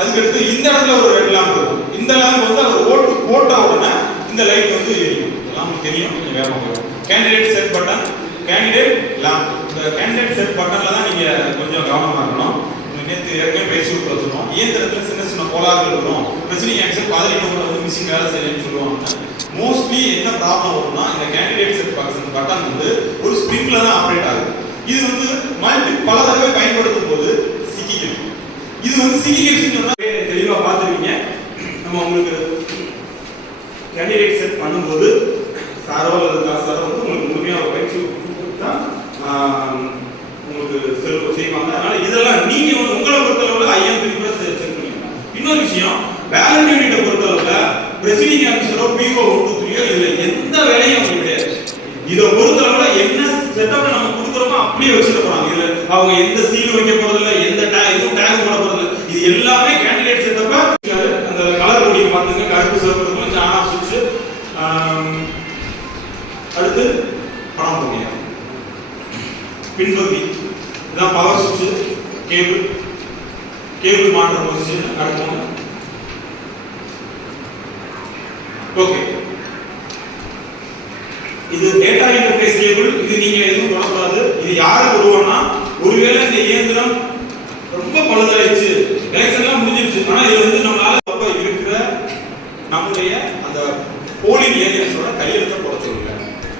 அதுக்கடுத்து இந்த இடத்துல ஒரு ரெட் லேம்ப் இருக்கும். இந்த லேம்ப் வந்து அவர் ஓட்டு போட்ட உடனே இந்த லைட் வந்து எரியும். இதெல்லாம் உங்களுக்கு தெரியும். கொஞ்சம் வேகமாக போகும். Candidate set button, candidate lamp. இந்த கேண்டிடேட் செட் பட்டன்ல தான் நீங்க கொஞ்சம் கவனமா இருக்கணும். நேற்று ஏற்கனவே பயிற்சி கொடுத்து வச்சிருக்கோம். இயந்திரத்தில் சின்ன சின்ன கோளாறுகள் வரும். பிரச்சனை ஆக்சன் 18 வந்து மிஷின் வேலை செய்யலன்னு சொல்லுவாங்க. மோஸ்ட்லி என்ன ப்ராப்ளம் வரும்னா இந்த கேண்டிடேட் செட் பட்டன் வந்து ஒரு ஸ்ப்ரிங்ல தான் ஆப்ரேட் ஆகுது. இது வந்து பல தடவை பயன்படுத்தும் போது சிக்கிக்கும். இது வந்து சிக்கிக்கிச்சுன்னு சொன்னா தெளிவா பார்த்துருவீங்க. நம்ம உங்களுக்கு கேண்டிடேட் செட் பண்ணும்போது சாரோ அல்லது காசாரோ வந்து உங்களுக்கு முழுமையாக பயிற்சி தான் உங்களுக்கு செய்வாங்க. அதனால இதெல்லாம் நீங்க வந்து உங்களை பொறுத்தளவுல ஐஎம்பி கூட செட் பண்ணிக்கலாம். இன்னொரு விஷயம், பேலன்ஸ் யூனிட்டை பொறுத்தளவுல பிரசிடிங் ஆஃபீஸரோ பிஓ 1 2 3 இதுல எந்த வேலையும் அவங்க கிடையாது. இதை பொறுத்தளவுல என்ன செட்டப்ல நம்ம கொடுக்குறோமோ அப்படியே வச்சுட்டு போறாங்க. இதுல அவங்க எந்த சீல் வைக்க போறது இல்லை, எந்த இதுவும் டேக் போட போறது இல்லை. இது எல்லாமே கேண்டிடேட் செட்டப்பா. அந்த கலர் கொடி பார்த்துங்க, கருப்பு சிவப்பு கொஞ்சம் ஆன் ஆஃப் சுவிட்ச். அடுத்து பணம் போனியா பின்பகுதி இதான் பவர் சுவிட்ச், கேபிள் மாற்ற பொசிஷன். அடுத்து ஓகே, இது டேட்டா இன்டர்ஃபேஸ் கேபிள். இது நீங்க எதுவும் பண்ணக்கூடாது. இது யாருக்கு வருவோம்னா, ஒருவேளை இந்த இயந்திரம் ரொம்ப பழுதாயிடுச்சு, எலெக்ஷன்லாம் முடிஞ்சிருச்சு, ஆனா இது வந்து நம்மளால இருக்கிற நம்முடைய அந்த போலிங் ஏஜென்ட்ஸோட கையெழுத்தை போட சொல்லுங்க.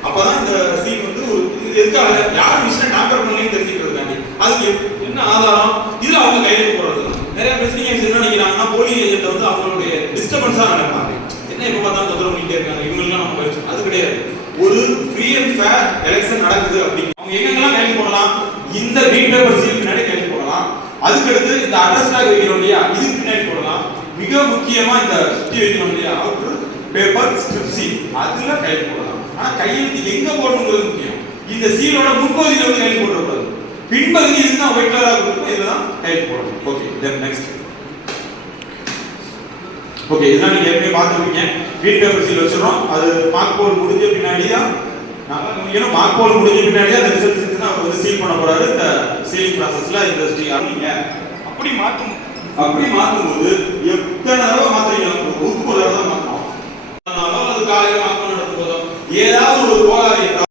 அப்பதான் இந்த சீன் வந்து இது எதுக்காக யார் மிஷினை டாம்பர் பண்ணலன்னு தெரிஞ்சுக்கிறதுக்காண்டி. அதுக்கு என்ன ஆதாரம்? இதுல அவங்க கையெழுத்து போடுறது. நிறைய பிரச்சனைங்க என்ன நினைக்கிறாங்கன்னா, போலிங் ஏஜென்ட் வந்து அவங்களுடைய டிஸ்டர்பன்ஸா நினைப்பாங்க. என்ன இப்ப பார்த்தா தொந்தரவு பண்ணிட்டே இருக்காங்க, இவங்களுக்குலாம் நம்ம பயிற்சி. அது கிடையாது. ஒரு ஃப்ரீ அண்ட் ஃபேர் எலெக்ஷன் நடக்குது அப்படின்னு அவங்க எங்கெங்கெல்லாம் கையெழுத்து போடலாம்? இந்த கிரீன் பேப்பர் சீல் பின்னாடி கையெழுத்து போடலாம். அதுக்கடுத்து இந்த அட்ரஸ் டாக் வைக்கிறோம் இல்லையா, இதுக்கு பின்னாடி போடலாம். மிக முக்கியமா இந்த சுத்தி வைக்கிறோம் இல்லையா, அவுட்டர் பேப்பர் ஸ்ட்ரிப் சீல், அதுல கையெழுத்து போடலாம். ஆனா கையெழுத்து எங்க போடணுங்கிறது முக்கியம். இந்த சீலோட முன்பகுதியில வந்து கையெழுத்து போடக்கூடாது. பின்பகுதி இதுதான் ஒயிட் கலரா இருக்கும், இதுதான் கையெழுத்து போடணும். Okay, then next. ஓகே, இதெல்லாம் நீங்க ஏற்கனவே பார்த்துருப்பீங்க. கிரீன் பேப்பர் சீல் வச்சிடறோம். அது மார்க் போர்டு முடிஞ்ச பின்னாடி தான் மார்க் போர்டு முடிஞ்ச பின்னாடி அந்த ரிசல்ட் அவர் வந்து சீல் பண்ண போறாரு. இந்த சீலிங் ப்ராசஸ்ல இந்த நீங்க அப்படி மாற்றும்போது எத்தனை தடவை மாத்துறீங்க? ஒரு தடவை தான் மாற்றணும். அது காலையில் மாற்றம் நடக்கும் போதும் ஏதாவது ஒரு கோளாறு